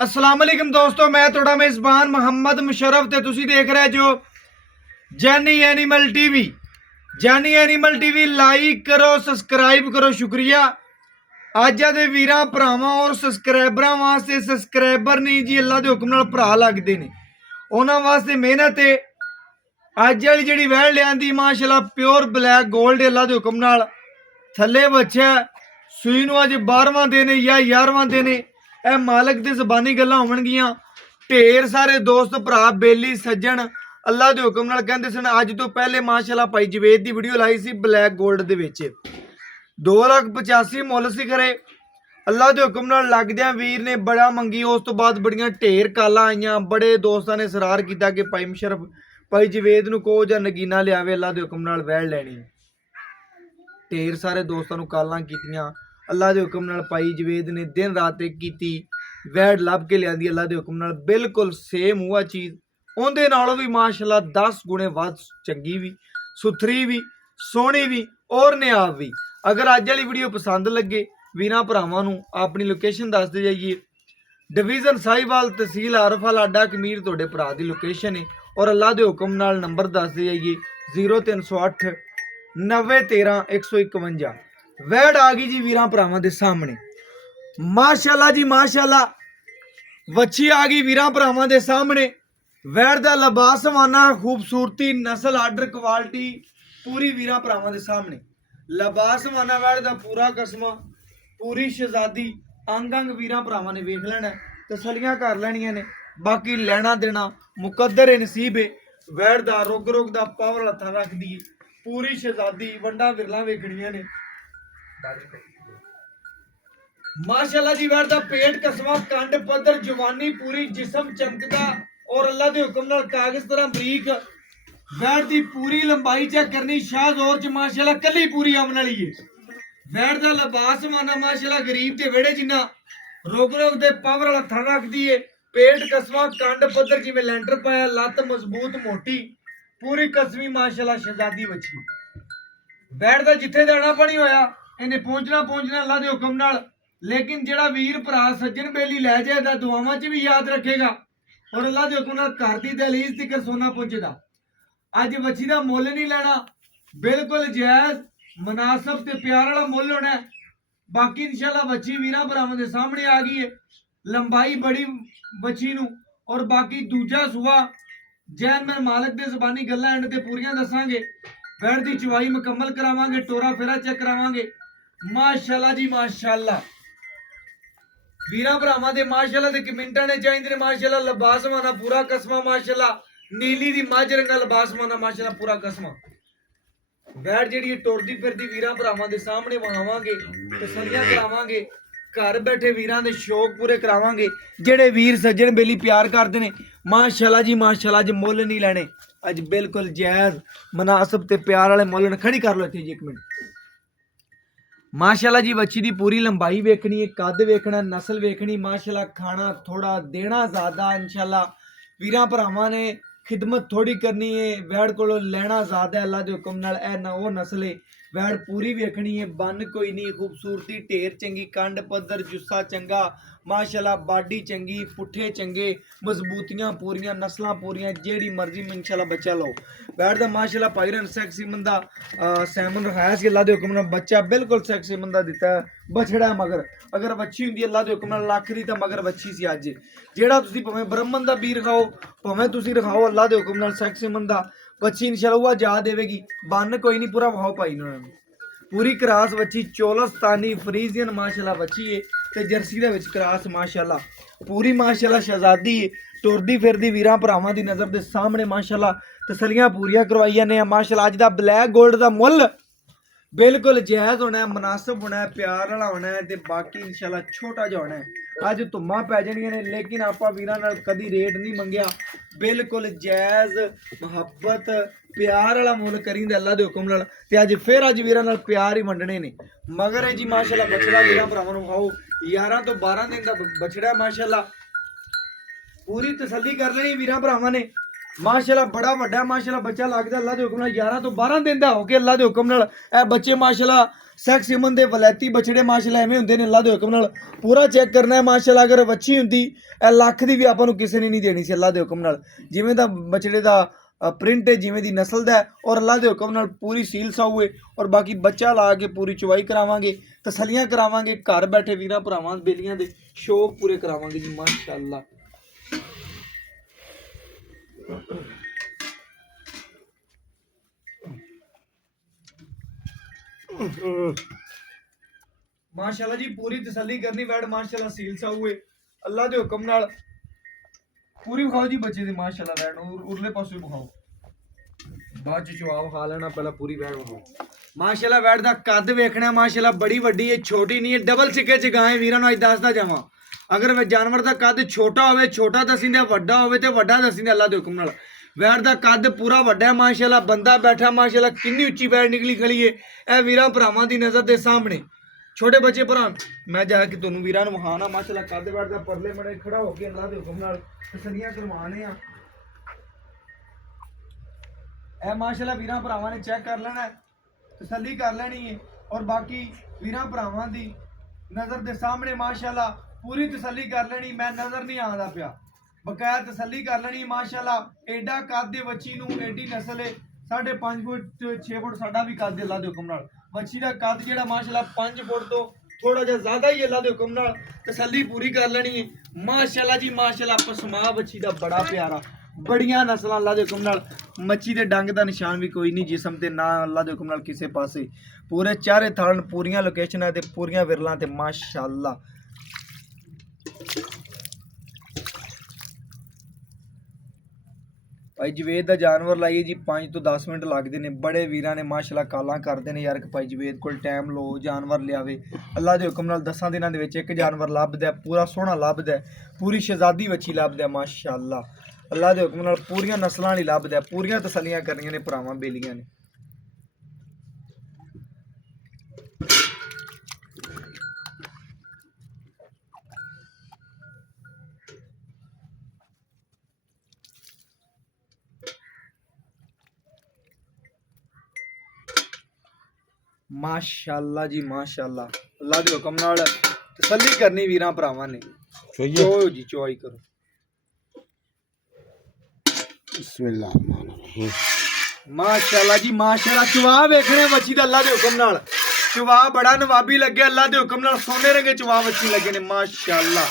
अस्सलाम वालेकुम दोस्तों, मैं थोड़ा मेज़बान मोहम्मद मुशर्रफ ते तुसी देख रहे जो Jaini animal TV. Jaini animal TV like करो, सब्सक्राइब करो, शुक्रिया। अज दे वीरां भरावां और सबसक्राइबरां वास्ते सबसक्राइबर नहीं जी, अल्लाह दे हुक्म नाल भरा लगदे ने, उन्हां वास्ते मेहनत है। अज वाली जिहड़ी वैड़ लियांदी माशाअल्लाह प्योर ब्लैक गोल्ड, अल्लाह दे हुक्म नाल थल्ले बच्चा सूई नूं अज 12वां दिन या 11वां दिन। ਇਹ ਮਾਲਕ ਦੀ ਜ਼ਬਾਨੀ ਗੱਲਾਂ ਹੋਣਗੀਆਂ। ਢੇਰ ਸਾਰੇ ਦੋਸਤ ਭਰਾ ਬੇਲੀ ਸੱਜਣ ਅੱਲਾ ਦੇ ਹੁਕਮ ਨਾਲ ਕਹਿੰਦੇ ਸਨ ਅੱਜ ਤੋਂ ਪਹਿਲੇ ਮਾਸ਼ਾਅੱਲਾ ਭਾਈ ਜਵੇਦ ਦੀ ਵੀਡੀਓ ਲਾਈ ਸੀ ਬਲੈਕ 골ਡ ਦੇ ਵਿੱਚ 2,85,000 ਮੁੱਲ ਸੀ ਖਰੇ। ਅੱਲਾ ਦੇ ਹੁਕਮ ਨਾਲ ਲੱਗਦਿਆਂ ਵੀਰ ਨੇ ਬੜਾ ਮੰਗੀ। ਉਸ ਤੋਂ ਬਾਅਦ ਬੜੀਆਂ ਢੇਰ ਕਾਲਾਂ ਆਈਆਂ। ਬੜੇ ਦੋਸਤਾਂ ਨੇ ਇਸਰਾਰ ਕੀਤਾ ਕਿ ਭਾਈ ਮੁਸ਼ਰਫ ਭਾਈ ਜਵੇਦ ਨੂੰ ਕਹੋ ਜਾਂ ਨਗੀਨਾ ਲਿਆਵੇ, ਅੱਲਾ ਦੇ ਹੁਕਮ ਨਾਲ ਵੈੜ ਲੈਣੀ। ਢੇਰ ਸਾਰੇ ਦੋਸਤਾਂ ਨੂੰ ਕਾਲਾਂ ਕੀਤੀਆਂ। अल्लाह के हुक्म नाल भाई जवेद ने दिन रात एक की वैड़ लभ के लिया। अल्लाह के हुक्म नाल बिल्कुल सेम हुआ चीज़ उहदे नालों भी माशाअल्लाह 10 गुणे वध चंगी भी, सुथरी भी, सोहनी भी और नियाब भी। अगर अज वाली वीडियो पसंद लगे वीरां भरावां नूं अपनी लोकेशन दसदे जाइए। डिवीजन साहिवाल तहसील आरफाल अड्डा कमीर तुहाडे भरा दी लोकेशन है। और अल्लाह के हुक्म नाल नंबर दसदे जाइए 0308 90 13 151। वैड़ आ गई जी वीरां भरावां दे सामने माशाअल्लाह जी माशाअल्लाह। वच्छी आ गई वीरां भरावां दे सामने। वैड़ दा लिबास वाना खूबसूरती नस्ल आर्डर क्वालिटी पूरी वीरां भरावां दे सामने। लिबास वाना वैड़ दा पूरा कसमा पूरी शहजादी अंग अंग वीरां भरावां ने वेख लेना, तसलियां कर लैनियां ने। बाकी लैना देना मुकद्दर नसीब है। वैड़ दा रुग रुग दा पावर हत्थां रख दी पूरी शहजादी वंडा विरला वेखणियां ने माशाअल्लाह जी। वैड़ दा पेट कसमा कंड पद्धर जवानी पूरी जिस्म चमकदा और अल्लाह दे हुक्म नाल कागज तरह बरीक। वैड़ दी पूरी लंबाई चेक करनी शाहजोर च माशाअल्लाह कली पूरी आमन वाली है। वैड़ दा लिबास माना माशाअल्लाह गरीब ते वेड़े जिन्ना रोग रोग दे पावर हत्थां रखदी है। पेट कसमा कंड पद्धर जिवें लैंटर पाया, लत्त मजबूत मोटी पूरी कसमी माशाअल्लाह शहजादी बच्ची। वैड़ दा जिथे दाना पानी होया इन्हें पहुंचना अल्लाह के हुक्म नाल। लेकिन जेड़ा वीर भरा सज्जन बेली लै जाएगा दुआवां च भी याद रखेगा और अल्लाह के हुक्म नाल घर दी दहलीज तिकर सोना पहुंचेगा। अज बच्ची दा मुल नहीं लेना, बिल्कुल जायज मुनासिब ते प्यार वाला मुल होना है। बाकी इंशाल्लाह बच्ची वीरां भरावां दे सामने आ गई है। लंबाई बड़ी बच्ची नूं और बाकी दूजा सुआ जैन मैं मालिक दे ज़बानी गल्लां एंड ते पूरियां दसांगे। वैड़ दी चवाई मुकम्मल करावांगे, टोरा फेरा चेक करावांगे। माशाअल्लाह जी माशाअल्लाह। वीरां भरावां दे माशाअल्लाह दे कमेंटां ने चाहिदे ने माशाअल्लाह। लिबास माना पूरा कसमा माशाअल्लाह। नीली दी मझ रंगा लिबास माना माशाअल्लाह पूरा कसमा। वैड़ जिहड़ी टुरदी फिरदी वीरां भरावां दे सामने वहावांगे, तसल्लियां करावांगे, घर बैठे वीरां दे शौक पूरे करावांगे। जेड़े वीर सज्जन बेली प्यार करदे ने माशाअल्लाह जी माशाअल्लाह। अज मुल नहीं लैणे, अज बिल्कुल जायज मुनासिब ते प्यार वाले मुल ने। खड़ी कर लो इत्थे जी एक मिनट। माशाअल्लाह जी बच्ची दी पूरी लंबाई वेखनी है, कद वेखना, नस्ल वेखनी माशाअल्लाह। खाना थोड़ा देना ज़्यादा इंशाअल्लाह। वीरां भरावां ने खिदमत थोड़ी करनी है, वैड़ कोलों लैना ज़्यादा है। अल्लाह के हुक्म नाल ऐ ना वो नस्ल है। वैड़ पूरी वेखनी है, बन कोई नहीं, खूबसूरती ढेर चंगी, कंड पद्धर, जुस्सा चंगा माशाअल्लाह, बाडी चंगी, पुट्ठे चंगे, मजबूतियां पूरियां, नस्लां पूरियां, जेड़ी मर्जी इंशाअल्लाह बच्चा लो। वैड़ दा माशाअल्लाह पायरन सैक्सी बंदा सैमन रखाया सी अल्लाह दे हुक्म नाल। बच्चा बिल्कुल सैक्सी बंदा दिता है। बछड़ा मगर अगर बच्ची हुंदी अल्लाह दे हुक्म नाल लख दी तां मगर बच्ची सी। अज जेड़ा तुसीं भावें ब्रह्मन दा बीर खाओ, भावें तुसीं रखाओ, अल्लाह दे हुक्म नाल सैक्सी बंदा बच्ची इंशाअल्लाह वह जा देवेगी। बन कोई नहीं, पूरा वहाओ पाई उन्होंने पूरी क्रास बच्ची चोलस्तानी फ्रीजियन माशाअल्लाह बच्ची है ते जर्सी दे विच क्रास माशाअल्लाह पूरी माशाअल्लाह शहजादी है। टुरदी फिरदी वीरां भरावां दी नज़र दे सामने माशाअल्लाह तसलियां पूरियां करवाइयां ने माशाअल्लाह। अज दा ब्लैक गोल्ड दा मुल बिल्कुल जायज़ होना है, मुनासिब होना है, प्यार वाला होना है ते बाकी इंशाअल्लाह छोटा जिहा होना है। अज धुम्मां पै जाणियां ने लेकिन आपां वीरां नाल कदी रेट नहीं मंगिया, बिल्कुल जायज़ मुहब्बत प्यार वाला मुल करींदे अल्लाह दे हुक्म नाल। ते अज फिर अज वीरां नाल प्यार ही वंडने ने। मगर है जी माशाअल्लाह बछड़ा वीरां भरावां नूं खाओ 11 तो 12 दिन दा बछड़ा माशाअल्लाह। पूरी तसल्ली कर लेनी वीरां भरावां ने। ਮਾਸ਼ਾਅੱਲਾ ਬੜਾ ਵੱਡਾ ਮਾਸ਼ਾਅੱਲਾ ਬੱਚਾ ਲੱਗਦਾ ਅੱਲਾ ਦੇ ਹੁਕਮ ਨਾਲ 11 ਤੋਂ 12 ਦਿਨ ਦਾ ਹੋ ਕੇ ਅੱਲਾ ਦੇ ਹੁਕਮ ਨਾਲ ਇਹ ਬੱਚੇ ਮਾਸ਼ਾਅੱਲਾ ਸੈਕਸ ਹਿਮਨ ਦੇ ਵਲੈਤੀ ਬਛੜੇ ਮਾਸ਼ਾਅੱਲਾ ਐਵੇਂ ਹੁੰਦੇ ਨੇ ਅੱਲਾ ਦੇ ਹੁਕਮ ਨਾਲ ਪੂਰਾ ਚੈੱਕ ਕਰਨਾ ਹੈ ਮਾਸ਼ਾਅੱਲਾ ਅਗਰ ਵੱਛੀ ਹੁੰਦੀ ਇਹ ਲੱਖ ਦੀ ਵੀ ਆਪਾਂ ਨੂੰ ਕਿਸੇ ਨੇ ਨਹੀਂ ਦੇਣੀ ਸੀ ਅੱਲਾ ਦੇ ਹੁਕਮ ਨਾਲ ਜਿਵੇਂ ਦਾ ਬਛੜੇ ਦਾ ਪ੍ਰਿੰਟ ਹੈ ਜਿਵੇਂ ਦੀ ਨਸਲ ਦਾ ਔਰ ਅੱਲਾ ਦੇ ਹੁਕਮ ਨਾਲ ਪੂਰੀ ਸੀਲ ਸਾਊ ਹੈ ਔਰ ਬਾਕੀ ਬੱਚਾ ਲਾ ਕੇ ਪੂਰੀ ਚਵਾਈ ਕਰਾਵਾਂਗੇ ਤਸੱਲੀਆਂ ਕਰਾਵਾਂਗੇ ਘਰ ਬੈਠੇ ਵੀਰਾਂ ਭਰਾਵਾਂ ਬੇਲੀਆਂ ਦੇ ਸ਼ੌਕ ਪੂਰੇ ਕਰਾਵਾਂਗੇ ਜੀ ਮਾਸ਼ਾਅੱਲਾ माशाल्लाह जी पूरी तसल्ली करनी बैठ माशाल्लाह सील सा हुए अल्लाह दे हुक्म नाल पूरी खाओ जी बच्चे दी माशाल्लाह बैठ उरले पासों खाओ बाद च चवा खा लेना पहला पूरी बैठ खाओ माशाल्लाह बैठ दा कद वेखना माशाल्लाह बड़ी वड्डी है छोटी नहीं है डबल सिक्के च गाय वीरां नु अज दसदा जावां अगर जानवर दा कद छोटा होवे छोटा दसींदे वड्डा होवे ते वड्डा दसींदे अल्लाह दे हुक्म नाल वैट का कद पूरा वड्डा माशाल्लाह बंदा बैठा माशाल्लाह कितनी उच्ची वैट निकली खड़ी है ए वीरां भरावां दी नज़र दे सामने छोटे बच्चे भरा मैं जाके तुहानू वीरां नू विखाना माशाल्लाह कद वैट दा परले मने खड़ा हो के अल्लाह दे हुक्म नाल तसल्लियां करवाने आ ए माशाल्लाह वीरां भरावां ने चेक कर लेना तसल्ली कर लेनी है और बाकी वीरां भरावां दी नज़र दे सामने माशाल्लाह पूरी तसल्ली कर लेनी मैं नज़र नहीं आंदा पिया बकाया तसल्ली कर लेनी माशाल्लाह एडा कद दे बच्ची नू एडी नस्ल है 5.5 फुट 6 फुट साडा भी कद अल्लाह दे हुक्म नाल बच्ची दा कद जेड़ा माशाल्लाह 5 फुट तो थोड़ा जिहा ज्यादा ही अल्लाह दे हुक्म नाल तसल्ली पूरी कर लेनी है माशाल्लाह जी माशाल्लाह पसमा बच्ची दा बड़ा प्यारा बड़ियां नस्लां अल्लाह दे हुक्म नाल मच्छी दे डंग दा निशान भी कोई नहीं जिस्म ते ना अल्लाह दे हुक्म नाल किसे पासे पूरे चारे थान पूरियां लोकेशनां ते पूरियां विरलां ते माशाल्लाह भाई जवेद का जानवर लाइए जी 5 तो 10 मिनट लगते हैं बड़े वीरां ने माशाल्लाह कालां करते हैं यार कि भाई जवेद को टाइम लो जानवर लियावे अल्लाह के हुक्म नाल 10 दिनों के एक जानवर लभदा पूरा सोहना लभदा पूरी शहजादी बच्ची लभदा माशाल्लाह अल्लाह के हुक्म नाल पूरियां नस्लां नहीं लभदा पूरियां तसल्लियां करनियां ने भरावां बेलियां ने माशाल्लाह जी माशाल्लाह अल्लाह के हुक्म नाल तसल्ली करनी वीरां भरावां ने चो जी चोई करो बिस्मिल्लाह माशाल्लाह जी माशाल्लाह चवा वेखने बच्ची दा अल्लाह के हुक्म नाल चवा बड़ा नवाबी लगे अल्लाह के हुक्म नाल सोने रंगे चवा बच्ची लगे ने माशाल्लाह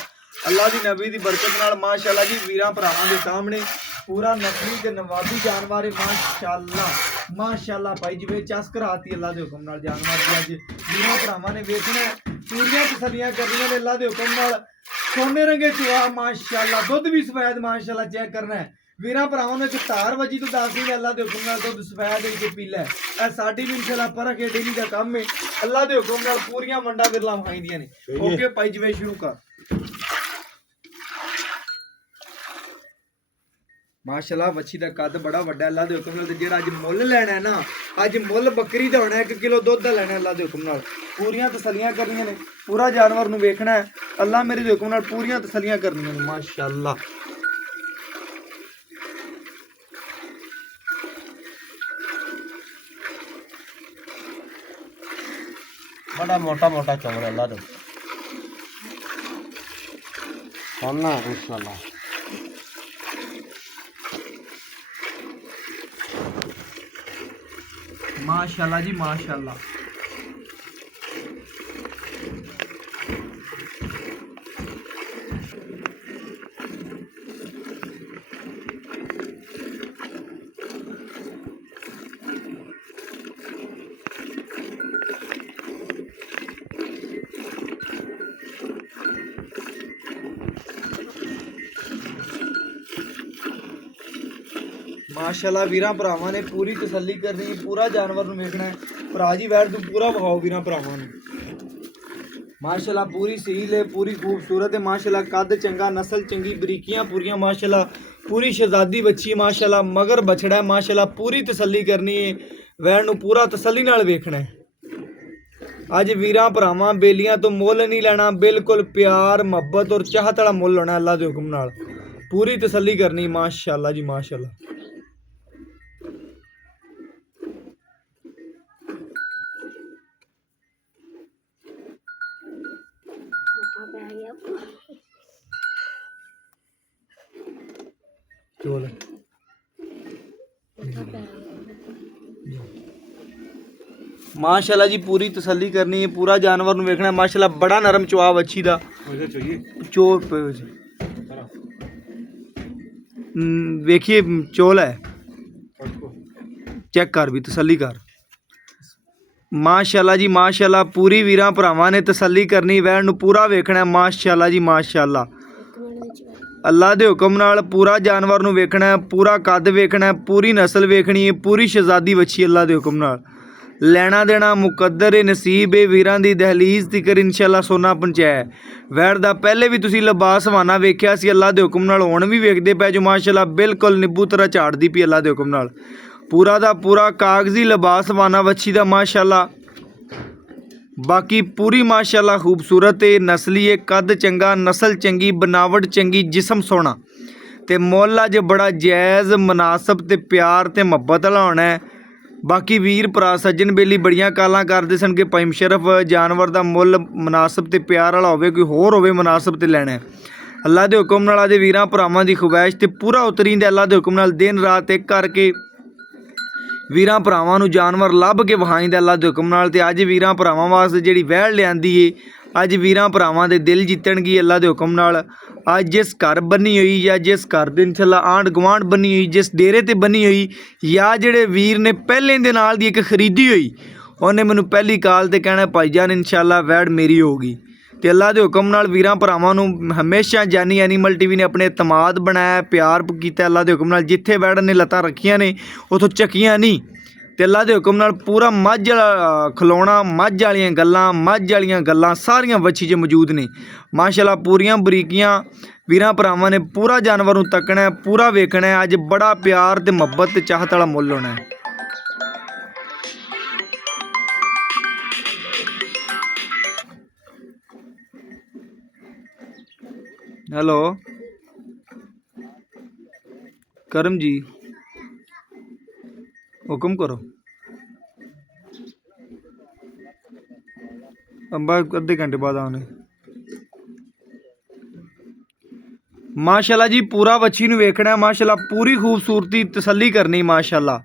अल्लाह दी नबी दी बरकत नाल माशाल्लाह जी वीरां भरावां दे सामने पूरा नकली ते नवाबी जानवर है माशाल्लाह माशाल्लाह भाई जिवें चस कराती अल्लाह दे हुक्म नाल जानवर दी अज वीरां भरावां ने वेखना पूरियां तसल्लियां करनियां ने अल्लाह दे हुक्म नाल सोने रंगे चवा माशाल्लाह दुध भी सफेद माशाल्लाह चेक करना है वीरां भरावां ने धार वजी तो दस दिन अल्लाह दे हुक्म नाल दुध सफेद है पीला है ए साडी भी इंशाल्लाह परख है डेली दा काम है अल्लाह दे हुक्म नाल पूरियां मंडा विरला खाईंदियां ने ओके भाई जिवें शुरू कर माशाल्लाह बच्ची का कद बड़ा वड्डा अल्लाह के हुक्म नाल जेड़ा अज मुल लेना है ना अज मुल बकरी दा होना 1 किलो दुध दा लेना अल्लाह के हुक्म नाल पूरियां तसल्लियां करनियां ने पूरा जानवर नू वेखना है अल्लाह मेरे दे हुक्म नाल पूरियां तसल्लियां करनियां ने माशाल्लाह बड़ा मोटा मोटा चौड़ा अल्लाह दे खाना इंशाल्लाह माशाल्लाह जी माशाल्लाह माशाल्लाह वीरां भरावां ने पूरी तसल्ली करनी पूरा जानवर नूं वेखना है भरा जी वैट तू पूरा विखाओ वीरां भरावां नूं माशाल्लाह पूरी सील है पूरी खूबसूरत है माशाल्लाह कद चंगा नस्ल चंगी बरीकियां पूरियां माशाल्लाह पूरी शहजादी बच्ची माशाल्लाह मगर बछड़ा है माशाल्लाह पूरी तसल्ली करनी है वैट नूं पूरा तसल्ली नाल वेखना है अज वीरां भरावां बेलियां तो मुल नहीं लेना बिल्कुल प्यार मुहब्बत और चाहत वाला मुल होना अल्लाह के हुक्म नाल पूरी तसल्ली करनी माशाल्लाह जी माशाल्लाह चोल माशाल्लाह जी पूरी तसल्ली करनी है, पूरा जानवर नु वेखना है। माशाल्लाह बड़ा नरम चुआव अच्छी दा चोल वेखिए चोल है, चेक कर भी तसल्ली कर। माशाल्लाह जी माशाल्लाह पूरी वीरां भरावां ने तसल्ली करनी, वैन नु पूरा वेखना है। माशाल्लाह जी माशाल्लाह अल्लाह दे हुक्म नाल पूरा जानवर नु वेखना है, पूरा कद वेखना है, पूरी नस्ल वेखनी है, पूरी शहजादी वच्छी अल्लाह दे हुक्म नाल। ਲੈਣਾ ਦੇਣਾ ਮੁਕੱਦਰ ਏ ਨਸੀਬ ਏ, ਵੀਰਾਂ ਦੀ ਦਹਲੀਜ਼ ਤਿਕਰ ਇਨਸ਼ਾਅੱਲਾ ਸੋਨਾ ਪਹੁੰਚਾਇਆ। ਵੈੜ ਦਾ ਪਹਿਲੇ ਵੀ ਤੁਸੀਂ ਲਿਬਾਸ ਹਵਾਨਾ ਵੇਖਿਆ ਸੀ, ਅੱਲਾ ਦੇ ਹੁਕਮ ਨਾਲ ਹੁਣ ਵੀ ਵੇਖਦੇ ਪਏ ਜੋ ਮਾਸ਼ਾਅੱਲਾ ਬਿਲਕੁਲ ਨਿੱਬੂ ਤਰ੍ਹਾਂ ਝਾੜਦੀ ਪਈ ਅੱਲਾ ਦੇ ਹੁਕਮ ਨਾਲ। ਪੂਰਾ ਦਾ ਪੂਰਾ ਕਾਗਜ਼ੀ ਲਿਬਾਸ ਹਵਾਨਾ ਵੱਛੀ ਦਾ ਮਾਸ਼ਾਅੱਲਾ। ਬਾਕੀ ਪੂਰੀ ਮਾਸ਼ਾਅੱਲਾ ਖੂਬਸੂਰਤ ਏ, ਨਸਲੀ ਏ, ਕੱਦ ਚੰਗਾ, ਨਸਲ ਚੰਗੀ, ਬਨਾਵਟ ਚੰਗੀ, ਜਿਸਮ ਸੋਹਣਾ ਤੇ ਮੁੱਲ ਅੱਜ ਬੜਾ ਜਾਇਜ਼ ਮੁਨਾਸਬ ਤੇ ਪਿਆਰ ਤੇ ਮੁਹੱਬਤ ਵਾਲਾ ਹੋਣਾ ਹੈ। ਬਾਕੀ ਵੀਰ ਭਰਾ ਸੱਜਣ ਬੇਲੀ ਬੜੀਆਂ ਕਾਲਾਂ ਕਰਦੇ ਸਨ ਕਿ ਭਾਈ ਮੁਸ਼ਰਫ ਜਾਨਵਰ ਦਾ ਮੁੱਲ ਮੁਨਾਸਬ ਤੇ ਪਿਆਰ ਵਾਲਾ ਹੋਵੇ, ਕੋਈ ਹੋਰ ਹੋਵੇ ਮੁਨਾਸਬ ਤੇ ਲੈਣਾ। ਅੱਲਾ ਦੇ ਹੁਕਮ ਨਾਲ ਆਦੇ ਵੀਰਾਂ ਭਰਾਵਾਂ ਦੀ ਖਵਾਇਸ਼ ਤੇ ਪੂਰਾ ਉਤਰੀਂਦੇ ਅੱਲਾ ਦੇ ਹੁਕਮ ਨਾਲ ਦਿਨ ਰਾਤ ਇੱਕ ਕਰਕੇ ਵੀਰਾਂ ਭਰਾਵਾਂ ਨੂੰ ਜਾਨਵਰ ਲੱਭ ਕੇ ਵਹਾਈਂਦਾ ਅੱਲਾ ਦੇ ਹੁਕਮ ਨਾਲ। ਤੇ ਅੱਜ ਵੀਰਾਂ ਭਰਾਵਾਂ ਵਾਸਤੇ ਜਿਹੜੀ ਵਹਿੜ ਲਿਆਂਦੀ ਏ, ਅੱਜ ਵੀਰਾਂ ਭਰਾਵਾਂ ਦੇ ਦਿਲ ਜਿੱਤਣਗੀ ਅੱਲਾ ਦੇ ਹੁਕਮ ਨਾਲ। ਅੱਜ ਜਿਸ ਘਰ ਬੰਨੀ ਹੋਈ ਜਾਂ ਜਿਸ ਘਰ ਦੇ ਇਨਸ਼ਾਅੱਲਾ ਆਂਢ ਗੁਆਂਢ ਬੰਨੀ ਹੋਈ, ਜਿਸ ਡੇਰੇ ਤੇ ਬੰਨੀ ਹੋਈ, ਜਾਂ ਜਿਹੜੇ ਵੀਰ ਨੇ ਪਹਿਲੇ ਦੇ ਨਾਲ ਦੀ ਇੱਕ ਖਰੀਦੀ ਹੋਈ, ਉਹਨੇ ਮੈਨੂੰ ਪਹਿਲੀ ਕਾਲ ਤੇ ਕਹਿਣਾ ਭਾਈ ਜਾਨ ਇਨਸ਼ਾਅੱਲਾ ਵੈੜ ਮੇਰੀ ਹੋਊਗੀ। ਤੇ ਅੱਲਾ ਦੇ ਹੁਕਮ ਨਾਲ ਵੀਰਾਂ ਭਰਾਵਾਂ ਨੂੰ ਹਮੇਸ਼ਾ ਜਾਨੀ ਐਨੀਮਲ ਟੀਵੀ ਨੇ ਆਪਣੇ ਇਤਮਾਦ ਬਣਾਇਆ, ਪਿਆਰ ਕੀਤਾ ਅੱਲਾ ਦੇ ਹੁਕਮ ਨਾਲ। ਜਿੱਥੇ ਵੈੜ ਨੇ ਲੱਤਾਂ ਰੱਖੀਆਂ ਨੇ ਉਥੋਂ ਚੱਕੀਆਂ ਨਹੀਂ। ਤੇ ਅੱਲਾ ਦੇ ਹੁਕਮ ਨਾਲ ਪੂਰਾ ਮੱਝ ਵਾਲਾ ਖਲੋਣਾ, ਮੱਝ ਵਾਲੀਆਂ ਗੱਲਾਂ ਸਾਰੀਆਂ ਵੱਛੀ 'ਚ ਮੌਜੂਦ ਨੇ ਮਾਸ਼ਾਅੱਲਾ। ਪੂਰੀਆਂ ਬਰੀਕੀਆਂ ਵੀਰਾਂ ਭਰਾਵਾਂ ਨੇ ਪੂਰਾ ਜਾਨਵਰ ਨੂੰ ਤੱਕਣਾ, ਪੂਰਾ ਵੇਖਣਾ। ਅੱਜ ਬੜਾ ਪਿਆਰ ਤੇ ਮੁਹੱਬਤ ਤੇ ਚਾਹਤ ਵਾਲਾ ਮੁੱਲ ਹੋਣਾ ਹੈ। हेलो करम जी हुक्म करो। अंबा अद्धे घंटे बाद आने। माशाल्लाह जी पूरा वच्छी नूं वेखना, माशाल्लाह पूरी खूबसूरती तसल्ली करनी। माशाल्लाह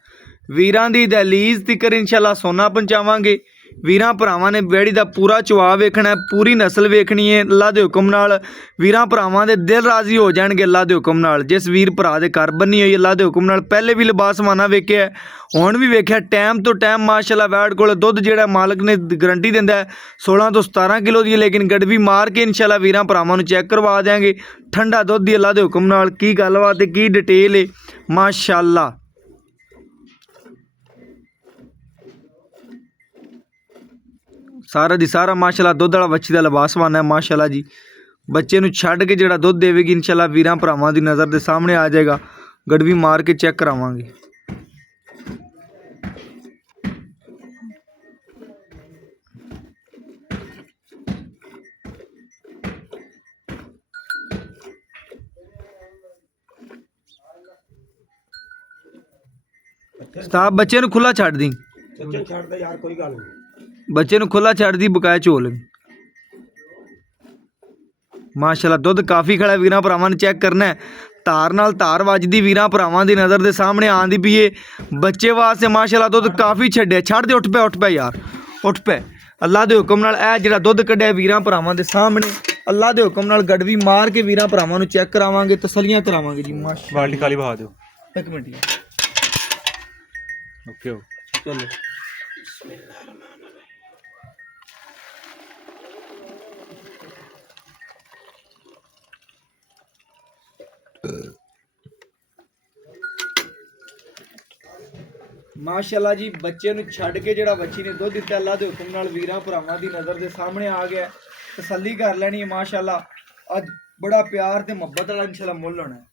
वीरां दी दहलीज तिकर इंशाल्लाह सोना पहुंचावांगे। ਵੀਰਾਂ ਭਰਾਵਾਂ ਨੇ ਬੇੜੀ ਦਾ ਪੂਰਾ ਚੁਆਅ ਵੇਖਣਾ, ਪੂਰੀ ਨਸਲ ਵੇਖਣੀ ਹੈ। ਅੱਲਾ ਦੇ ਹੁਕਮ ਨਾਲ ਵੀਰਾਂ ਭਰਾਵਾਂ ਦੇ ਦਿਲ ਰਾਜ਼ੀ ਹੋ ਜਾਣਗੇ ਅੱਲਾ ਦੇ ਹੁਕਮ ਨਾਲ। ਜਿਸ ਵੀਰ ਭਰਾ ਦੇ ਘਰ ਬੰਨੀ ਹੋਈ ਅੱਲਾ ਦੇ ਹੁਕਮ ਨਾਲ ਪਹਿਲੇ ਵੀ ਲਿਬਾਸ ਮਾਨਾ ਵੇਖਿਆ, ਹੁਣ ਵੀ ਵੇਖਿਆ ਟਾਈਮ ਤੋਂ ਟਾਈਮ। ਮਾਸ਼ਾਅੱਲਾ ਵੈੜ ਕੋਲ ਦੁੱਧ ਜਿਹੜਾ ਮਾਲਕ ਨੇ ਗਰੰਟੀ ਦਿੰਦਾ 16 ਤੋਂ 17 ਕਿਲੋ ਦੀ ਹੈ, ਲੇਕਿਨ ਗੜਵੀ ਮਾਰ ਕੇ ਇਨਸ਼ਾਅੱਲਾ ਵੀਰਾਂ ਭਰਾਵਾਂ ਨੂੰ ਚੈੱਕ ਕਰਵਾ ਦਿਆਂਗੇ। ਠੰਡਾ ਦੁੱਧ ਦੀ ਅੱਲਾ ਦੇ ਹੁਕਮ ਨਾਲ। ਕੀ ਗੱਲਬਾਤ ਤੇ ਕੀ ਡਿਟੇਲ ਹੈ ਮਾਸ਼ਾਅੱਲਾ। ਸਾਰਾ ਦੀ ਸਾਰਾ ਮਾਸ਼ਾਅੱਲਾ ਦੁੱਧ ਵਾਲਾ ਵੱਛੀ ਦਾ ਲਿਬਾਸ ਵਾਨਾ ਹੈ ਮਾਸ਼ਾਅੱਲਾ ਜੀ। ਬੱਚੇ ਨੂੰ ਛੱਡ ਕੇ ਜਿਹੜਾ ਦੁੱਧ ਦੇਵੇਗੀ ਇਨਸ਼ਾਅੱਲਾ ਵੀਰਾਂ ਭਰਾਵਾਂ ਦੀ ਨਜ਼ਰ ਦੇ ਸਾਹਮਣੇ ਆ ਜਾਏਗਾ। ਗੜਵੀ ਮਾਰ ਕੇ ਚੈੱਕ ਕਰਾਵਾਂਗੇ। ਸਤਾਬ ਬੱਚੇ ਨੂੰ ਖੁੱਲਾ ਛੱਡ ਦੀ, ਛੱਡ ਦੇ ਯਾਰ ਕੋਈ ਗੱਲ ਨਹੀਂ। ਬੱਚੇ ਨੂੰ ਖੁੱਲਾ ਛੱਡ ਦੀ ਬਕਾਇਆ ਝੋਲ। ਮਾਸ਼ਾਅੱਲਾ ਦੁੱਧ ਕਾਫੀ ਖੜਾ ਵੀਰਾਂ ਭਰਾਵਾਂ ਨੇ ਚੈੱਕ ਕਰਨਾ ਹੈ। ਧਾਰ ਨਾਲ ਧਾਰ ਵੱਜਦੀ ਵੀਰਾਂ ਭਰਾਵਾਂ ਦੀ ਨਜ਼ਰ ਦੇ ਸਾਹਮਣੇ ਆਂਦੀ ਪਈ ਏ। ਬੱਚੇ ਵਾਸਤੇ ਮਾਸ਼ਾਅੱਲਾ ਦੁੱਧ ਕਾਫੀ ਛੱਡਿਆ। ਛੱਡ ਦੇ, ਉੱਠ ਪੈ ਯਾਰ, ਉੱਠ ਪੈ। ਅੱਲਾ ਦੇ ਹੁਕਮ ਨਾਲ ਇਹ ਜਿਹੜਾ ਦੁੱਧ ਕੱਢਿਆ ਵੀਰਾਂ ਭਰਾਵਾਂ ਦੇ ਸਾਹਮਣੇ, ਅੱਲਾ ਦੇ ਹੁਕਮ ਨਾਲ ਗੜਵੀ ਮਾਰ ਕੇ ਵੀਰਾਂ ਭਰਾਵਾਂ ਨੂੰ ਚੈੱਕ ਕਰਾਵਾਂਗੇ, ਤਸੱਲੀਆਂ ਕਰਾਵਾਂਗੇ ਜੀ। ਮਾਸ਼ਾਅੱਲਾ ਬਾਲਟੀ ਖਾਲੀ ਬਹਾ ਦਿਓ। ਇੱਕ ਮਿੰਟ ਜੀ। ਓਕੇ ਚਲੋ ਮਾਸ਼ਾਅੱਲਾ ਜੀ ਬੱਚੇ ਨੂੰ ਛੱਡ ਕੇ ਜਿਹੜਾ ਬੱਚੀ ਨੇ ਦੁੱਧ ਦਿੱਤਾ ਅੱਲਾ ਦੇ ਹੁਕਮ ਨਾਲ ਵੀਰਾਂ ਭਰਾਵਾਂ ਦੀ ਨਜ਼ਰ ਦੇ ਸਾਹਮਣੇ ਆ ਗਿਆ। ਤਸੱਲੀ ਕਰ ਲੈਣੀ ਹੈ ਮਾਸ਼ਾਅੱਲਾ। ਅੱਜ ਬੜਾ ਪਿਆਰ ਤੇ ਮੁਹੱਬਤ ਵਾਲਾ ਇਨਸ਼ਾਅੱਲਾ ਮੁੱਲ ਹੋਣਾ ਹੈ।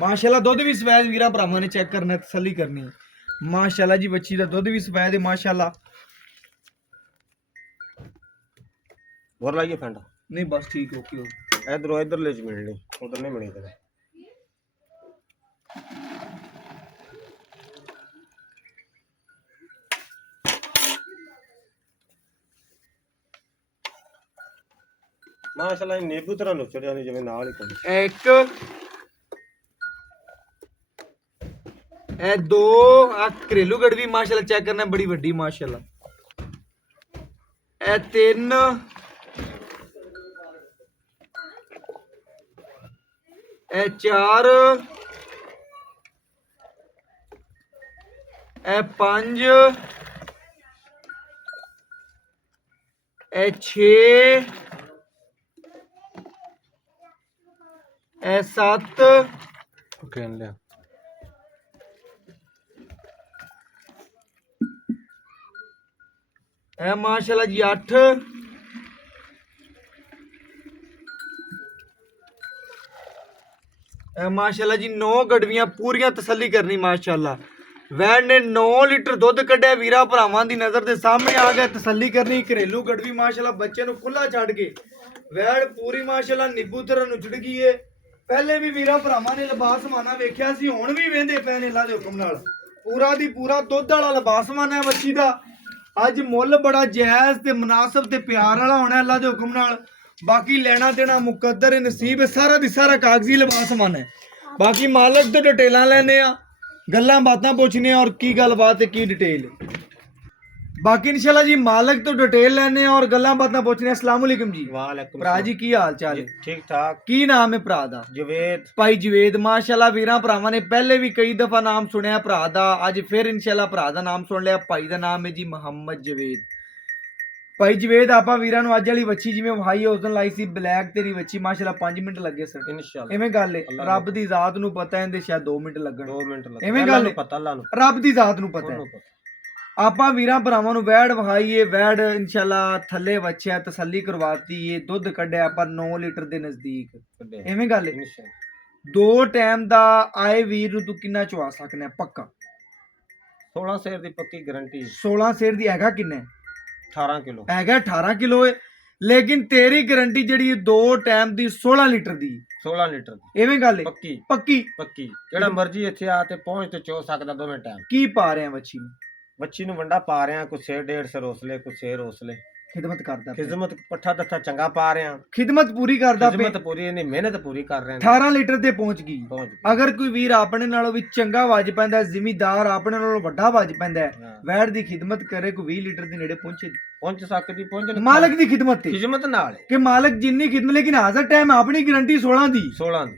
माशाल्लाह दुध भी सफेद वीरा भरावां ने चेक करना, तसल्ली करनी है। माशाल्लाह जी बच्ची का दुध भी सफेद है माशाल्लाह। और लाइए फंडा नहीं बस ठीक ओके इधर ले मिलनी, उधर नहीं मिलनी तेरे। ਮਾਸ਼ਾਅੱਲਾ ਨੀਬੂ ਤਰ੍ਹਾਂ ਨੁਚੜਿਆ ਨਹੀਂ ਜਿਵੇਂ ਨਾਲ ਹੀ ਕੋਈ ਇੱਕ ਇਹ ਦੋ ਆ ਘਰੇਲੂ ਗੜਵੀ ਮਾਸ਼ਾਅੱਲਾ ਚੈੱਕ ਕਰਨਾ ਬੜੀ ਵੱਡੀ ਮਾਸ਼ਾਅੱਲਾ ਇਹ ਤਿੰਨ ਇਹ ਚਾਰ ਇਹ ਪੰਜ ਇਹ ਛੇ ਇਹ ਸੱਤ ਕਹਿਣ ਲਿਆ ਇਹ ਮਾਸ਼ਾਅੱਲਾ ਜੀ 8 ਇਹ ਮਾਸ਼ਾਅੱਲਾ ਜੀ 9 ਗੜਵੀਆਂ ਪੂਰੀਆਂ ਤਸੱਲੀ ਕਰਨੀ ਮਾਸ਼ਾਅੱਲਾ ਵੈੜ ਨੇ 9 ਲੀਟਰ ਦੁੱਧ ਕੱਢਿਆ ਵੀਰਾ ਭਰਾਵਾਂ ਦੀ ਨਜ਼ਰ ਦੇ ਸਾਹਮਣੇ ਆ ਗਿਆ ਤਸੱਲੀ ਕਰਨੀ ਘਰੇਲੂ ਗੜਵੀ ਮਾਸ਼ਾਅੱਲਾ ਬੱਚੇ ਨੂੰ ਖੁੱਲਾ ਛੱਡ ਕੇ ਵੈੜ ਪੂਰੀ ਮਾਸ਼ਾਅੱਲਾ ਨਿੱਬੂ ਤਰ੍ਹਾਂ ਨੁਚੜ ਗਈ ਏ ਪਹਿਲੇ ਵੀ ਵੀਰਾ ਭਰਾਵਾਂ ਨੇ ਲਿਬਾਸ ਮਾਨਾ ਵੇਖਿਆ ਸੀ ਹੁਣ ਵੀ ਵੇਂਦੇ ਪਏ ਨੇ ਅੱਲਾ ਦੇ ਹੁਕਮ ਨਾਲ ਪੂਰਾ ਦੀ ਪੂਰਾ ਦੁੱਧ ਵਾਲਾ ਲਿਬਾਸ ਮਾਨਾ ਹੈ ਬੱਚੀ ਦਾ ਅੱਜ ਮੁੱਲ ਬੜਾ ਜਾਇਜ਼ ਤੇ ਮੁਨਾਸਬ ਤੇ ਪਿਆਰ ਵਾਲਾ ਹੋਣਾ ਅੱਲਾ ਦੇ ਹੁਕਮ ਨਾਲ ਬਾਕੀ ਲੈਣਾ ਦੇਣਾ ਮੁਕੱਦਰ ਹੈ ਨਸੀਬ ਹੈ ਸਾਰਾ ਦੀ ਸਾਰਾ ਕਾਗਜ਼ੀ ਲਿਬਾਸ ਮਾਨਾ ਹੈ ਬਾਕੀ ਮਾਲਕ ਤੋਂ ਡਿਟੇਲਾਂ ਲੈਣੇ ਆ ਗੱਲਾਂ ਬਾਤਾਂ ਪੁੱਛਣੇ ਆ ਔਰ ਕੀ ਗੱਲਬਾਤ ਹੈ ਕੀ ਡਿਟੇਲ ਬਾਕੀ ਇਨਸ਼ਾਅੱਲਾ ਜੀ ਮਾਲਕ ਤੋਂ ਡਿਟੇਲ ਲੈਣੇ ਆ ਔਰ ਗੱਲਾਂ ਬਾਤਾਂ ਪੁੱਛਣੇ अस्सलाम वालेकुम जी ਵਾਲੇਕੁਮ ਭਰਾ ਜੀ ਕੀ ਹਾਲ ਚਾਲ ਹੈ ਠੀਕ ਠਾਕ ਕੀ ਨਾਮ ਹੈ ਭਰਾ ਦਾ ਜਵੇਦ ਭਾਈ ਜਵੇਦ ਮਾਸ਼ਾਅੱਲਾ ਵੀਰਾਂ ਭਰਾਵਾਂ ਨੇ ਪਹਿਲੇ ਵੀ ਕਈ ਦਫਾ ਨਾਮ ਸੁਣਿਆ ਭਰਾ ਦਾ ਅੱਜ ਫਿਰ ਇਨਸ਼ਾਅੱਲਾ ਭਰਾ ਦਾ ਨਾਮ ਸੁਣ ਲਿਆ ਭਾਈ ਦਾ ਨਾਮ ਹੈ ਜੀ ਮੁਹੰਮਦ ਜਵੇਦ ਭਾਈ ਜਵੇਦ ਆਪਾਂ ਵੀਰਾਂ ਨੂੰ ਅੱਜ ਵਾਲੀ ਵੱਛੀ ਜਿਵੇਂ ਵਹਾਈ ਉਸ ਦਿਨ ਲਾਈ ਸੀ ਬਲੈਕ ਤੇਰੀ ਵੱਛੀ ਮਾਸ਼ਾਅੱਲਾ 5 ਮਿੰਟ ਲੱਗੇ ਸਰ ਇਨਸ਼ਾਅੱਲਾ ਐਵੇਂ ਗੱਲ ਹੈ ਰੱਬ ਦੀ ਜ਼ਾਤ ਨੂੰ ਪਤਾ ਇਹਦੇ ਸ਼ਾਇਦ 2 ਮਿੰਟ ਲੱਗਣ 2 ਮਿੰਟ ਲੱਗੇ ਐਵੇਂ ਗੱਲ ਹੈ ਪਤਾ ਅੱਲਾ ਨੂੰ ਰੱਬ ਦੀ ਜ਼ਾਤ ਨੂੰ ਪਤਾ ਹੈ ਆਪਾਂ ਵੀਰਾਂ ਭਰਾਵਾਂ ਨੂੰ ਵੈੜ ਵਹਾਈਏ ਵੈੜ ਇਨਸ਼ਾਅੱਲਾ ਥੱਲੇ ਵੱਛਿਆ ਤਸੱਲੀ ਕਰਵਾਤੀ ਏ ਦੁੱਧ ਕੱਢਿਆ ਪਰ 9 ਲੀਟਰ ਦੇ ਨਜ਼ਦੀਕ ਐਵੇਂ ਗੱਲ ਹੈ ਇਨਸ਼ਾਅੱਲਾ 2 ਟਾਈਮ ਦਾ ਆਏ ਵੀਰ ਨੂੰ ਤੂੰ ਕਿੰਨਾ ਚਵਾ ਸਕਣਾ ਪੱਕਾ 16 ਸੇਰ ਦੀ ਪੱਕੀ ਗਾਰੰਟੀ 16 ਸੇਰ ਦੀ ਹੈਗਾ ਕਿੰਨਾ 18 ਕਿਲੋ ਹੈਗਾ 18 ਕਿਲੋ ਹੈ ਲੇਕਿਨ ਤੇਰੀ ਗਾਰੰਟੀ ਜਿਹੜੀ 2 ਟਾਈਮ ਦੀ 16 ਲੀਟਰ ਦੀ 16 ਲੀਟਰ ਦੀ ਐਵੇਂ ਗੱਲ ਹੈ ਪੱਕੀ ਪੱਕੀ ਪੱਕੀ ਜਿਹੜਾ ਮਰਜੀ ਇੱਥੇ ਆ ਤੇ ਪਹੁੰਚ ਤੇ ਚੋ ਸਕਦਾ ਦੋਵੇਂ ਟਾਈਮ ਕੀ ਪਾ ਰਹੇ ਆ ਬੱਚੀ ਨੂੰ ਬੱਚੀ ਨੂੰ ਵੰਡਾ ਪਾ ਰਿਆਂ ਕੁਛ ਸੇ 1.5 ਰੋਸਲੇ ਕੁਛ ਸੇ ਰੋਸਲੇ ਖਿਦਮਤ ਕਰਦਾ ਪਿਆ। ਖਿਦਮਤ ਪੱਠਾ ਦੱਥਾ ਚੰਗਾ ਪਾ ਰਿਆਂ ਖਿਦਮਤ ਪੂਰੀ ਕਰਦਾ ਪਿਆ। ਖਿਦਮਤ ਪੂਰੀ ਇਹਨੇ ਮਿਹਨਤ ਪੂਰੀ ਕਰ ਰਹੇ ਨੇ 18 ਲੀਟਰ ਤੇ ਪਹੁੰਚ ਗਈ ਪਹੁੰਚ ਗਈ। ਅਗਰ ਕੋਈ ਵੀਰ ਆਪਣੇ ਨਾਲੋਂ ਵੀ ਚੰਗਾ ਵੱਜ ਪੈਂਦਾ ਜ਼ਿਮੀਦਾਰ ਆਪਣੇ ਨਾਲੋਂ ਵੱਡਾ ਵੱਜ ਪੈਂਦਾ ਹਾਂ। ਵੈੜ ਦੀ ਖਿਦਮਤ ਕਰੇ ਕੋਈ 20 ਲੀਟਰ ਦੇ ਨੇੜੇ ਪਹੁੰਚੇ ਪਹੁੰਚ ਸਕਦੀ ਪਹੁੰਚਣ ਮਾਲਕ ਦੀ ਖਿਦਮਤ ਤੇ ਖਿਦਮਤ ਨਾਲ ਹੈ। ਕਿ ਮਾਲਕ ਜਿੰਨੀ ਖਿਦਮਤ ਲੇਕਿਨ ਹਾਜ਼ਰ ਟਾਈਮ ਆਪਣੀ ਗਾਰੰਟੀ 16 ਦੀ 16 ਦੀ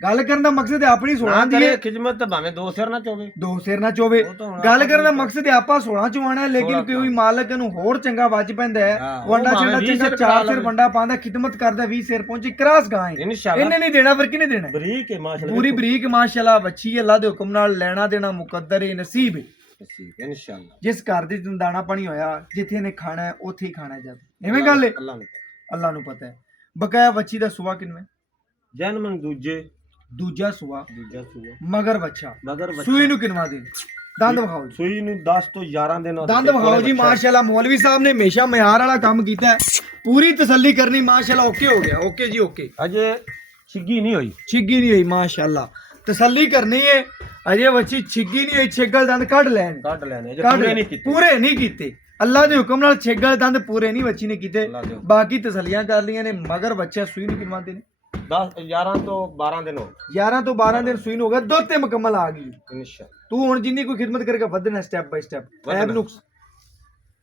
ਗੱਲ ਕਰਨ ਦਾ ਮਕਸਦ ਹੈ ਆਪਣੀ 16 ਦੀ ਹੈ ਖਿਦਮਤ ਤਾਂ ਭਾਵੇਂ ਦੋ ਸਿਰ ਨਾ ਚੋਵੇ ਦੋ ਸਿਰ ਨਾ ਚੋਵੇ ਉਹ ਤਾਂ ਹੁਣ ਗੱਲ ਆਪਾਂ ਕਰਨ ਦਾ ਕੀ ਮਕਸਦ ਹੈ ਆਪਾਂ 16 ਚਵਾਣਾ ਹੈ ਲੇਕਿਨ 16 ਕੋਈ ਮਾਲਕ ਨੂੰ ਹੋਰ ਚੰਗਾ ਵੱਜ ਪੈਂਦਾ ਹੈ ਹਾਂ, ਉਹ ਵੰਡਾ ਭਾਵੇਂ ਚੰਗਾ 20 ਚੰਗਾ ਸਿਰ 4 ਕਰਾ ਸਿਰ ਵੰਡਾ ਪਾਉਂਦਾ ਖਿਦਮਤ ਕਰਦਾ 20 ਸਿਰ ਪਹੁੰਚੀ ਕਰਾਸ ਗਾਂ ਹੈ ਇਨਸ਼ਾਅੱਲਾ ਇਹਨੇ ਨਹੀਂ ਦੇਣਾ ਫਿਰ ਕਿਹਨੇ ਦੇਣਾ ਬਰੀਕ ਹੈ ਮਾਸ਼ਾਅੱਲਾ ਪੂਰੀ ਬਰੀਕ ਮਾਸ਼ਾਅੱਲਾ ਵੱਛੀ ਅੱਲਾ ਦੇ ਹੁਕਮ ਨਾਲ ਲੈਣਾ ਦੇਣਾ ਮੁਕੱਦਰ ਹੈ ਨਸੀਬ ਹੈ ਇਨਸ਼ਾਅੱਲਾ ਜਿਸ ਘਰ ਦੇ ਵਿੱਚ ਦਾਣਾ ਪਾਣੀ ਹੋਇਆ ਜਿੱਥੇ ਇਹਨੇ ਖਾਣਾ ਹੈ ਉੱਥੇ ਹੀ ਖਾਣਾ ਜਦ ਐਵੇਂ ਗੱਲ ਹੈ ਅੱਲਾ ਨੂੰ ਅੱਲਾ ਨੂੰ ਪਤਾ ਹੈ ਬਕਾਇਆ ਵੱਛੀ ਦਾ ਸੁਆ ਕਿੰਨਾ ਜਨਮਨ ਦੂਜਾ ਸੁਆ ਦੂਜਾ ਸੂਆ ਮਗਰ ਬੱਚਾ ਮਗਰ ਸੂਈ ਨੂੰ ਕਿੰਨਵਾ ਦੇ ਦੰਦ ਵਿਖਾਓ ਜੀ ਸੂਈ ਨੂੰ 10 ਤੋਂ 11 ਦਿਨ ਦੰਦ ਵਿਖਾਓ ਜੀ ਮਾਸ਼ਾਅੱਲਾ ਮੌਲਵੀ ਸਾਹਿਬ ਨੇ ਹਮੇਸ਼ਾ ਮਿਆਰ ਵਾਲਾ ਕੰਮ ਕੀਤਾ ਹੈ ਪੂਰੀ ਤਸੱਲੀ ਕਰਨੀ ਮਾਸ਼ਾਅੱਲਾ ਓਕੇ ਹੋ ਗਿਆ ਓਕੇ ਜੀ ਓਕੇ ਅਜੇ ਛਿੱਗੀ ਨਹੀਂ ਹੋਈ ਛਿੱਗੀ ਨਹੀਂ ਹੋਈ ਮਾਸ਼ਾਅੱਲਾ ਤਸੱਲੀ ਕਰਨੀ ਹੈ ਅਜੇ ਬੱਚੀ ਛਿੱਗੀ ਨਹੀਂ ਹੋਈ ਛੇਗਲ ਦੰਦ ਕੱਢ ਲੈਣ ਕੱਢ ਲੈਣੇ ਜੇ ਕੱਢ ਪੂਰੇ ਨਹੀਂ ਕੀਤੇ ਪੂਰੇ ਨਹੀਂ ਕੀਤੇ ਅੱਲਾ ਦੇ ਹੁਕਮ ਨਾਲ ਛੇਗਲ ਦੰਦ ਪੂਰੇ ਨਹੀਂ ਬੱਚੀ ਨੇ ਕੀਤੇ ਅੱਲਾ ਦੇ ਹੁਕਮ। ਬਾਕੀ ਤਸੱਲੀਆਂ ਕਰ ਲਈਆਂ ਨੇ ਮਗਰ ਬੱਚਾ ਸੂਈ ਨੂੰ ਕਿੰਵਾਦੇ ਨੇ 11 ਤੋਂ 12 ਦਿਨ ਹੋ 11 ਤੋਂ 12 ਦਿਨ ਸੂਈ ਨੂੰ ਹੋ ਗਿਆ ਦੁੱਧ ਤੇ ਮੁਕੰਮਲ ਆ ਗਈ ਇਨਸ਼ਾਅੱਲਾ ਤੂੰ ਹੁਣ ਜਿੰਨੀ ਕੋਈ ਖਿਦਮਤ ਕਰੇਗਾ ਵਧਣਾ ਸਟੈਪ ਬਾਈ ਸਟੈਪ ਐਬ ਨੁਕਸ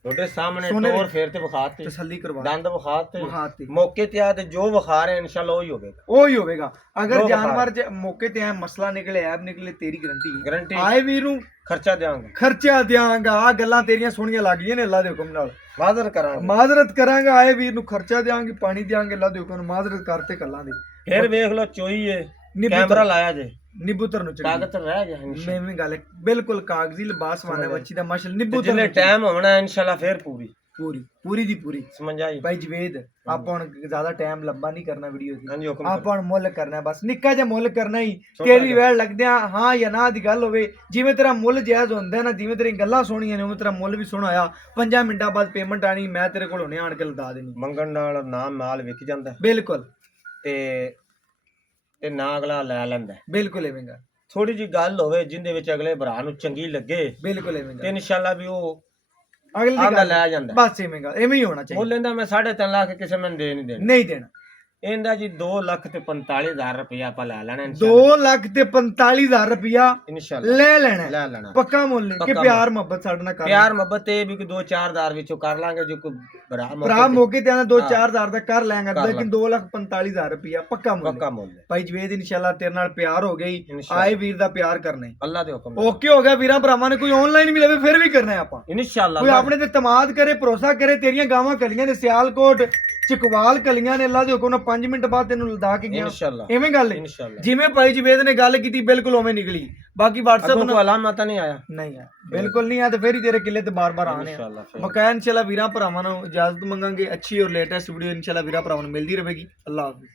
ਤੁਹਾਡੇ ਸਾਹਮਣੇ ਸੋਨੇ ਟੋਰ ਫੇਰ ਤੇ ਵਿਖਾਤੇ ਤਸੱਲੀ ਕਰਵਾ ਦੰਦ ਵਿਖਾਤੇ ਵਿਖਾਤੇ ਮੌਕੇ ਤੇ ਆ ਤੇ ਜੋ ਵਿਖਾ ਰਹੇ ਇਨਸ਼ਾਅੱਲਾ ਉਹੀ ਹੋਵੇਗਾ ਉਹ ਹੀ ਹੋਵੇਗਾ ਅਗਰ ਜੋ ਜਾਨਵਰ ਮੌਕੇ ਤੇ ਆ ਮਸਲਾ ਨਿਕਲੇ ਐਬ ਨਿਕਲੇ ਤੇਰੀ ਗਾਰੰਟੀ ਗਾਰੰਟੀ ਆਏ ਵੀਰ ਨੂੰ ਖਰਚਾ ਦੇਵਾਂਗੇ ਖਰਚਾ ਦਿਆਂਗਾ ਆ ਗੱਲਾਂ ਤੇਰੀਆਂ ਸੋਹਣੀਆਂ ਲੱਗ ਗਈਆਂ ਨੇ ਅੱਲਾ ਦੇ ਹੁਕਮ ਨਾਲ ਵਾਜ਼ਰ ਕਰਾਂਗੇ ਮਾਜ਼ਰਤ ਕਰਾਂਗਾ ਆਏ ਵੀਰ ਨੂੰ ਖਰਚਾ ਦਿਆਂਗੇ ਪਾਣੀ ਦਿਆਂਗੇ ਅੱਲਾ ਦੇ ਹੁਕਮ ਨਾਲ ਮਾਜ਼ਰਤ ਕਰਤੇ ਕੱਲਾਂ ਦੀ ਫਿਰ ਵੇਖ ਲਓ ਚੋਈ ਏ ਨਿਬੂਤਰ। ਕੈਮਰਾ ਲਾਇਆ ਜੇ ਨਿਬੂਤਰ ਨੂੰ ਚੜੀ ਕਾਗਜ਼ ਰਹਿ ਗਿਆ ਇਨਸ਼ਾਅੱਲਾ ਮੈਂ ਗੱਲ ਹੈ, ਬਿਲਕੁਲ ਕਾਗਜ਼ੀ ਲਿਬਾਸ ਵਾਲਾ ਬੱਚੀ ਦਾ ਮਾਸ਼ਾਅੱਲਾ ਤੇ ਨਿਬੂਤਰ ਜਿੰਨੇ ਨੂੰ ਚੜੀ। ਟਾਈਮ ਹੋਣਾ ਇਨਸ਼ਾਅੱਲਾ ਫਿਰ ਪੂਰੀ ਦੀ ਪੂਰੀ ਸਮਝਾਈ ਭਾਈ ਜਵੇਦ ਆਪਾਂ ਹੁਣ ਜ਼ਿਆਦਾ ਟਾਈਮ ਲੰਬਾ ਨਹੀਂ ਕਰਨਾ ਵੀਡੀਓ ਦੀ ਹਾਂਜੀ ਹੁਕਮ ਆਪਾਂ ਹੁਣ ਮੁੱਲ ਕਰਨਾ ਬਸ ਨਿੱਕਾ ਜਿਹਾ ਮੁੱਲ ਕਰਨਾ ਹੀ ਛੋਟਾ ਤੇਰੀ ਜਿਹਾ। ਵੇਲ ਲੱਗਦਿਆਂ ਹਾਂ ਜਾਂ ਨਾ ਦੀ ਗੱਲ ਹੋਵੇ ਜਿਵੇਂ ਤੇਰਾ ਮੁੱਲ ਜਾਇਜ਼ ਹੁੰਦਾ ਨਾ ਜਿਵੇਂ ਤੇਰੀ ਗੱਲਾਂ ਸੋਹਣੀਆਂ ਨੇ ਉਵੇਂ ਤੇਰਾ ਮੁੱਲ ਵੀ ਸੋਹਣਾ ਆ 5 ਮਿੰਟਾਂ ਬਾਅਦ ਪੇਮੈਂਟ ਆਣੀ ਮੈਂ ਤੇਰੇ ਕੋਲ ਹੁਣੇ ਆਣ ਕੇ ਲਦਾ ਦੇਣੀ ਮੰਗਣ ਨਾਲ ਨਾਮ ਮਾਲ ਵਿਕ ਜਾਂਦਾ ਹੈ ਬਿਲਕੁਲ ਤੇ ਨਾ ਅਗਲਾ ਲੈ ਲੈਂਦਾ ਹੈ। ਬਿਲਕੁਲ ਐਵੇਂਗਾ ਥੋੜੀ ਜੀ ਗੱਲ ਹੋਵੇ ਜਿੰਦੇ ਵਿੱਚ ਅਗਲੇ ਭਰਾ ਨੂੰ ਚੰਗੀ ਲੱਗੇ ਬਿਲਕੁਲ ਤੇ ਐਵੇਂਗਾ ਇਨਸ਼ਾਅੱਲਾ ਵੀ ਉਹ ਅਗਲੀ ਆਂਦਾ ਗੱਲ ਲੈ ਜਾਂਦਾ ਬਸ ਐਵੇਂਗਾ ਐਵੇਂ ਹੀ ਹੋਣਾ ਉਹ ਚਾਹੀਦਾ ਲੈਂਦਾ ਮੈਂ 3.5 ਲੱਖ ਕਿਸੇ ਮੈਨੂੰ ਦੇ ਨਹੀਂ ਦੇਣਾ ਨਹੀਂ ਦੇਣਾ ਇਹਦਾ ਜੀ 2,45,000 ਰੁਪਇਆ ਆਪਾਂ ਲੈ ਲੈਣਾ 2,45,000 ਰੁਪਇਆ ਇਨਸ਼ਾਅੱਲਾ ਲੈ ਲੈਣਾ ਲੈ ਲੈਣਾ ਪੱਕਾ ਮੁੱਲ ਕਿ ਪੱਕਾ ਪਿਆਰ ਮੁਹੱਬਤ ਸਾਡੇ ਨਾਲ ਕਰ ਪਿਆਰ ਮੁਹੱਬਤ ਇਹ ਵੀ ਕਿ 2-4,000 ਵਿੱਚੋਂ ਕਰ ਲਾਂਗੇ ਜੋ ਕੋਈ ਭਰਾ ਮੌਕੇ ਤੇ ਆਣਾ 2-4,000 ਦਾ ਕਰ ਲੈਂਗਾ ਲੇਕਿਨ 2,45,000 ਰੁਪਇਆ ਪੱਕਾ ਮੁੱਲ ਪੱਕਾ ਮੁੱਲ ਭਾਈ ਜਵੇਦ ਇਨਸ਼ਾਅੱਲਾ ਤੇਰੇ ਨਾਲ ਪਿਆਰ ਹੋ ਗਈ ਆਏ ਵੀਰ ਦਾ ਪਿਆਰ ਕਰਨੇ ਅੱਲਾ ਦੇ ਹੁਕਮ ਓਕੇ ਹੋ ਗਿਆ ਵੀਰਾਂ ਭਰਾਵਾਂ ਨੇ ਕੋਈ ਆਨਲਾਈਨ ਵੀ ਲਵੇ ਫਿਰ ਵੀ ਕਰਨਾ ਹੈ ਆਪਾਂ ਇਨਸ਼ਾਅੱਲਾ ਕੋਈ ਆਪਣੇ ਤੇ ਤਮਾਦ ਕਰੇ ਭਰੋਸਾ ਕਰੇ ਤੇਰੀਆਂ ਗਾਵਾਂ ਕਲੀਆਂ ਨੇ ਸਿਆਲਕੋਟ ਚਕਵਾਲ ਕਲੀਆਂ ਨੇ ਅੱਲਾ ਦੇ ਹੁਕਮ ਨਾਲ 5 ਮਿੰਟ ਬਾਅਦ ਤੈਨੂੰ ਲਦਾ ਕੇ ਗਿਆ ਇਨਸ਼ਾਅੱਲਾ ਐਵੇਂ ਗੱਲ ਹੈ ਇਨਸ਼ਾਅੱਲਾ ਜਿਵੇਂ ਭਾਈ ਜਵੇਦ ਨੇ ਗੱਲ ਕੀਤੀ ਬਿਲਕੁਲ ਉਵੇਂ ਨਿਕਲੀ ਬਾਕੀ WhatsApp ਕੋਈ ਅਲਾਮਤ ਨਹੀਂ ਆਇਆ ਨਹੀਂ ਆ ਬਿਲਕੁਲ ਨਹੀਂ ਆ ਤੇ ਫਿਰ ਹੀ ਤੇਰੇ ਕਿੱਲੇ ਤੇ ਬਾਰ-ਬਾਰ ਆਣੇ ਆ ਬਕਾਇਆ ਇਨਸ਼ਾਅੱਲਾ ਵੀਰਾਂ ਭਰਾਵਾਂ ਨੂੰ ਇਜਾਜ਼ਤ ਮੰਗਾਂਗੇ ਅੱਛੀ ਔਰ ਲੇਟੈਸਟ ਵੀਡੀਓ ਇਨਸ਼ਾਅੱਲਾ ਵੀਰਾਂ ਭਰਾਵਾਂ ਨੂੰ ਮਿਲਦੀ ਰਹੇਗੀ ਅੱਲਾ ਹਾਫਿਜ਼